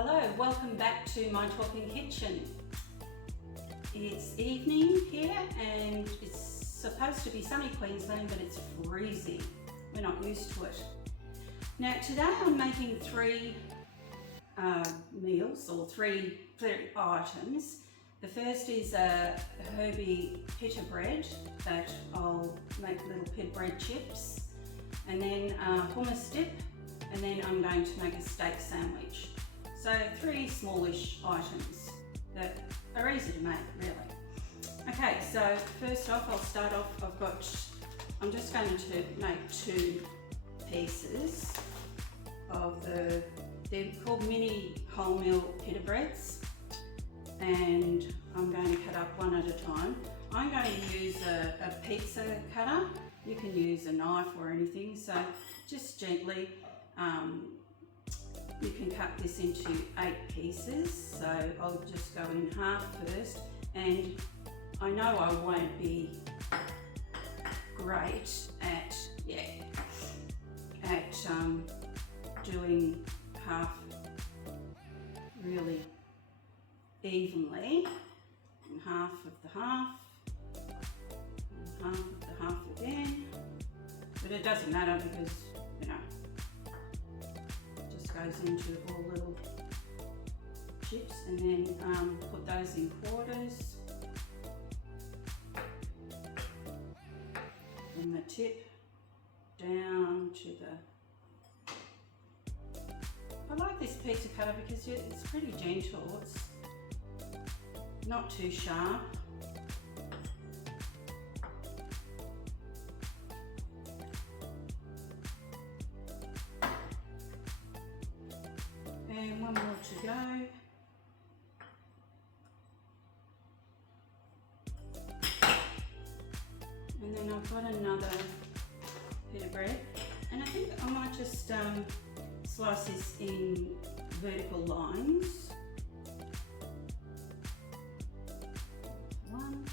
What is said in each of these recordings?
Hello, welcome back to my talking kitchen. It's evening here and it's supposed to be sunny Queensland, but it's freezing. We're not used to it. Now today I'm making three meals or three items. The first is a herby pita bread that I'll make little pita bread chips, and then a hummus dip, and then I'm going to make a steak sandwich. So three smallish items that are easy to make, really. Okay, so first off, I'll start off, I'm just going to make two pieces of they're called mini wholemeal pita breads, and I'm going to cut up one at a time. I'm going to use a pizza cutter. You can use a knife or anything, so just gently, you can cut this into 8 pieces, so I'll just go in half first, and I know I won't be great at doing half really evenly, and half of the half, and half of the half again, but it doesn't matter because, you know, goes into all little chips, and then put those in quarters from the tip down to the. I like this pizza cutter because it's pretty gentle, it's not too sharp. And one more to go. And then I've got another pita bread, and I think I might just slice this in vertical lines. One.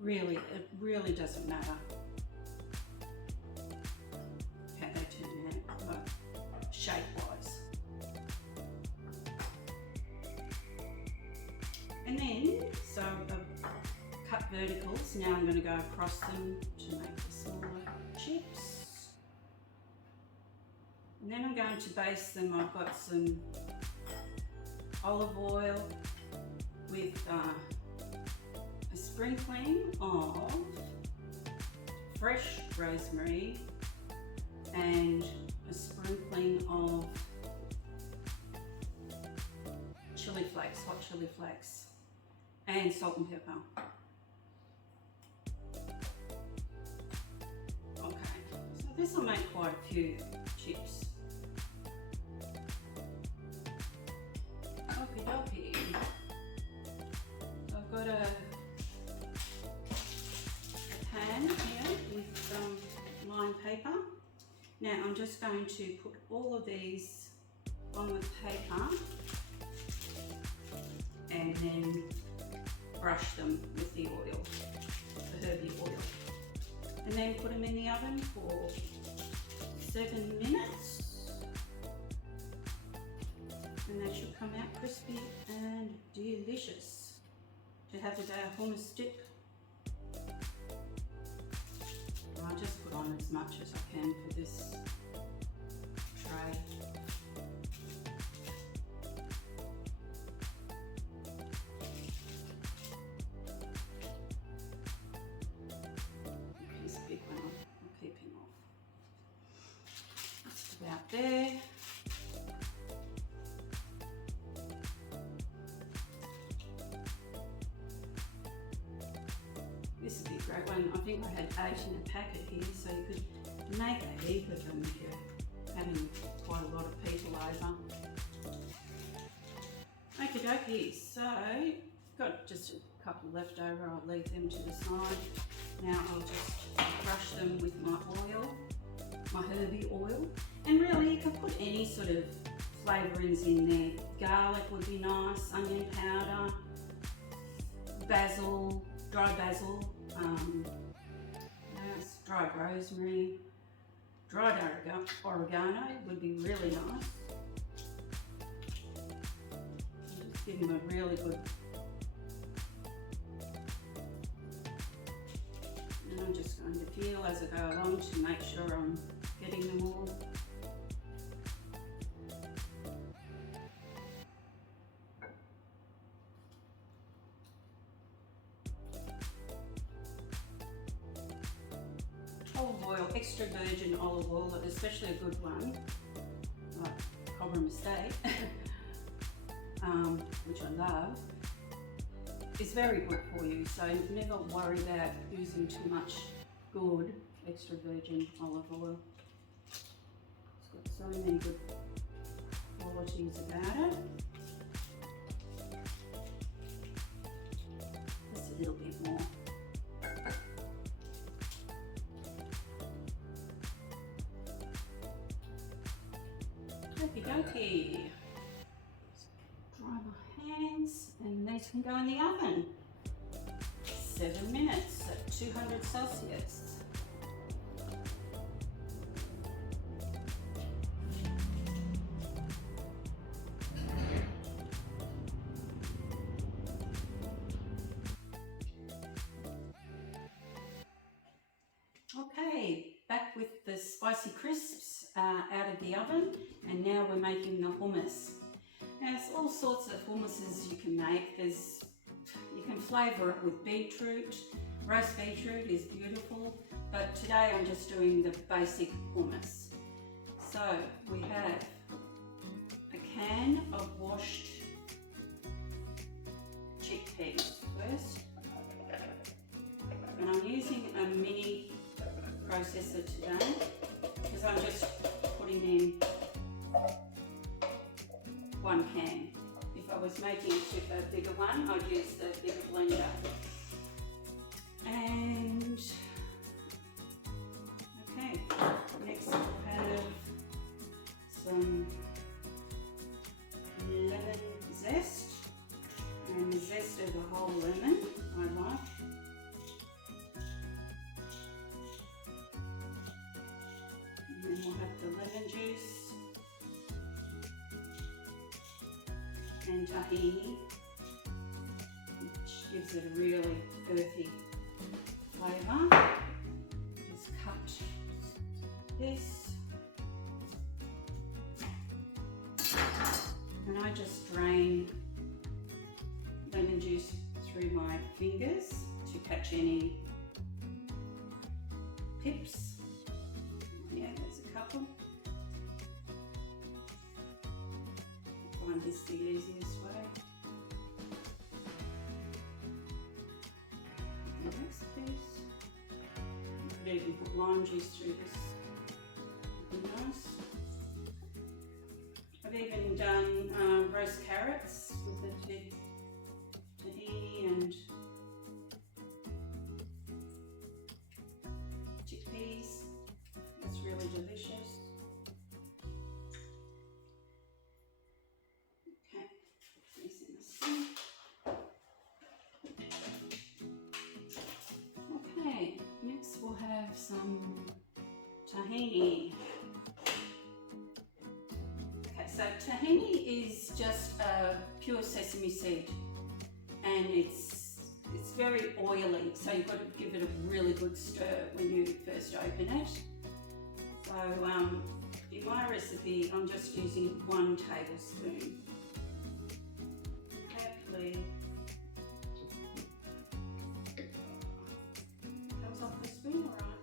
Really, it really doesn't matter how they turn out, like shape-wise. And then, so I've cut verticals, now I'm going to go across them to make the smaller chips. And then I'm going to baste them. I've got some olive oil with a sprinkling of fresh rosemary and a sprinkling of chili flakes, hot chili flakes, and salt and pepper. Okay, so this will make quite a few chips. Okie dokie. So I've got a pan here with lined paper. Now I'm just going to put all of these on the paper and then brush them with the oil, the herby oil, and then put them in the oven for 7 minutes, and they should come out crispy and delicious to have with our hummus dip. I'll just put on as much as I can for this tray. Here's a big one, I'll keep him off. Just about there. This would be a great one. I think I had 8 in a packet here, so you could make a heap of them if you're having quite a lot of people over. Okie dokie, so got just a couple left over, I'll leave them to the side. Now I'll just brush them with my oil, my herby oil, and really you can put any sort of flavourings in there. Garlic would be nice, onion powder, basil, dry basil, dried rosemary, dried oregano would be really nice. Just give them a really good. And I'm just going to feel as I go along to make sure I'm getting them all. Olive oil, extra virgin olive oil, especially a good one, like Cobram Estate, which I love, is very good for you. So never worry about using too much good extra virgin olive oil. It's got so many good qualities about it. Just a little bit more. Okie dokie. Dry my hands and these can go in the oven. 7 minutes at 200 Celsius. Okay, back with the spicy crisps out of the oven, and now we're making the hummus. Now, there's all sorts of hummuses you can make. You can flavour it with beetroot. Roast beetroot is beautiful, but today I'm just doing the basic hummus. So we have a can of washed chickpeas first, and I'm using a mini processor today because I'm just putting in one can. If I was making a bigger one, I'd use the bigger blender. And okay, next we'll have some lemon zest, and the zest of the whole lemon I like. And then we'll have the lemon juice and tahini, which gives it a really earthy flavour. Just cut this, and I just drain lemon juice through my fingers to catch any pips. Yeah, there's a couple. I find this the easiest way. The next piece. You could even put lime juice through this. Would be nice. I've even done roast carrots with the tahini and chickpeas. That's really delicious. Okay, these in the sink. Okay, next we'll have some tahini. Okay, so tahini is just a pure sesame seed, and it's very oily, so you've got to give it a really good stir when you first open it. So in my recipe, I'm just using 1 tablespoon. Carefully comes off the spoon, alright.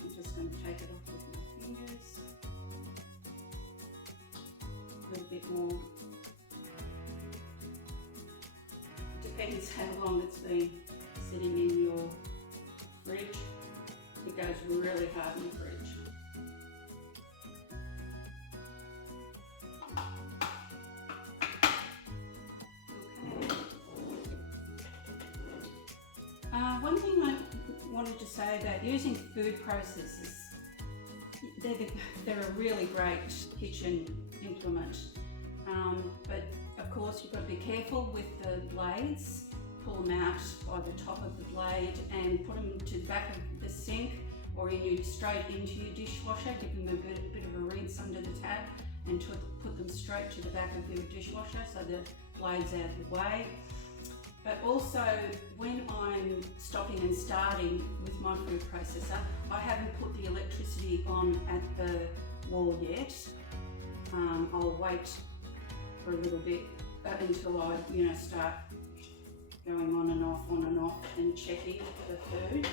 I'm just going to take it off with my fingers. A little bit more. Depends how long it's been sitting in your fridge. It goes really hard in the fridge. Okay. One thing I wanted to say about using food processors, they're a really great kitchen implement. But of course you've got to be careful with the blades. Pull them out by the top of the blade and put them to the back of the sink or straight into your dishwasher. Give them a bit of a rinse under the tap and put them straight to the back of your dishwasher so the blade's out of the way. But also, when I'm stopping and starting with my food processor, I haven't put the electricity on at the wall yet. I'll wait for a little bit until I, start going on and off and checking the food.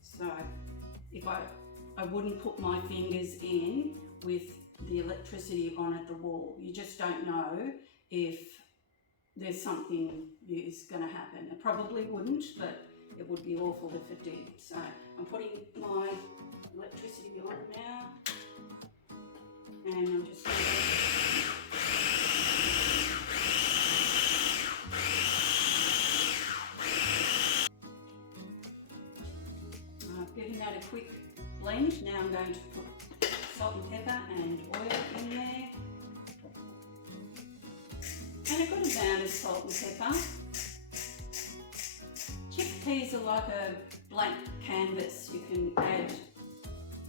So, if I wouldn't put my fingers in with the electricity on at the wall. You just don't know if there's something is going to happen. It probably wouldn't, but it would be awful if it did. So I'm putting my electricity on now, and I'm just going to giving that a quick blend. Now I'm going to put salt and pepper and oil in there, and a good amount of salt and pepper. Chickpeas are like a blank canvas. You can add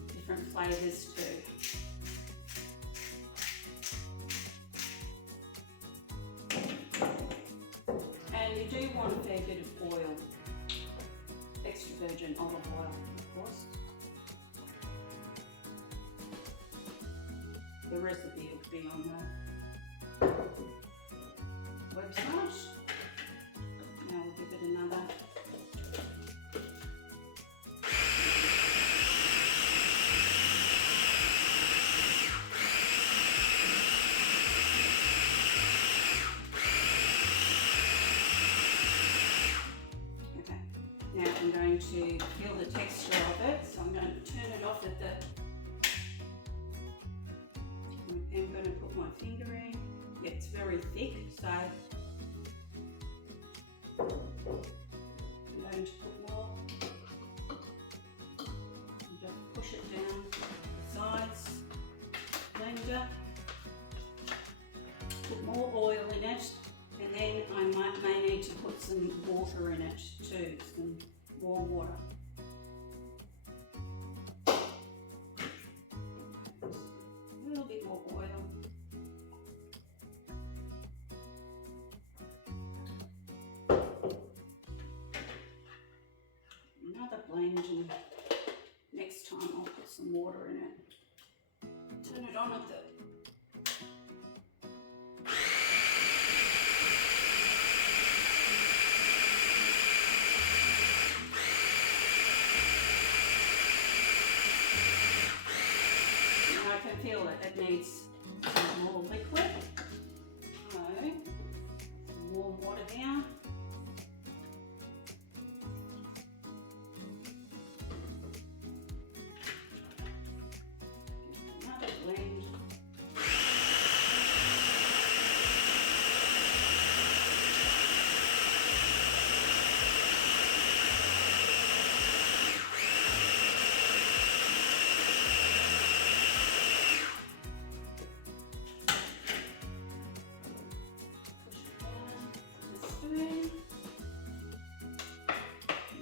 different flavours to. And you do want a fair bit of oil, extra virgin olive oil, of course. The recipe will be on the website. Now we'll give it another. Okay. Now I'm going to feel the texture of it, so I'm going to turn it off at the. I'm going to put my finger in. Yeah, it's very thick, so I'm going to put more. And just push it down the sides. Blender. Put more oil in it, and then I may need to put some water in it too, some warm water. Blend, and next time I'll put some water in it. Turn it on at the and I can feel it. It needs some more liquid. So warm water now. Blend.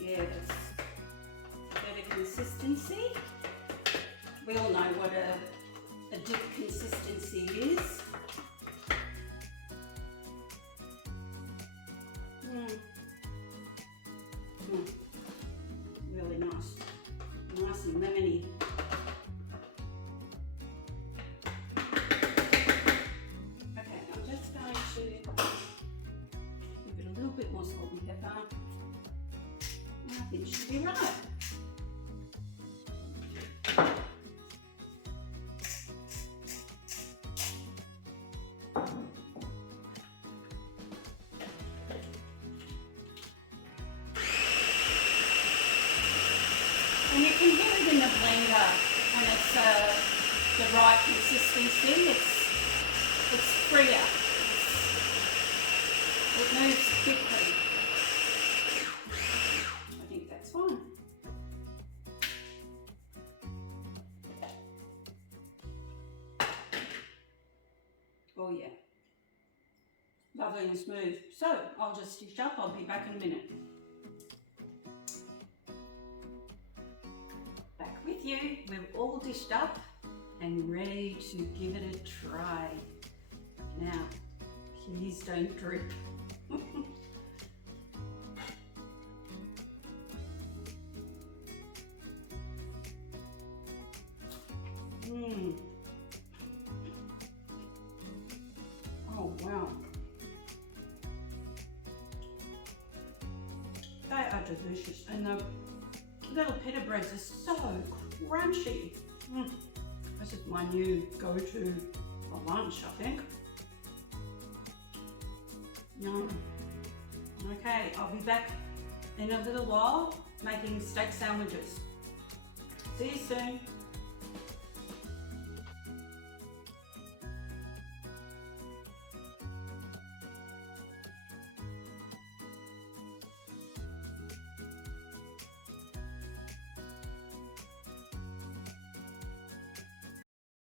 Yeah, that's better consistency. We all know what a dip consistency is. Really nice and lemony. Okay, I'm just going to give it a little bit more salt and pepper. I think it should be right. And you can hear it in the blender when it's the right consistency. It's freer. It moves quickly. I think that's fine. Oh yeah. lovely and smooth. So I'll just dish up, I'll be back in a minute. Back with you, we're all dished up and ready to give it a try. Now, please don't drip. Oh wow. They are delicious, and the little pita breads are so crunchy. This is my new go-to for lunch, I think. Yum. Okay, I'll be back in a little while making steak sandwiches. See you soon.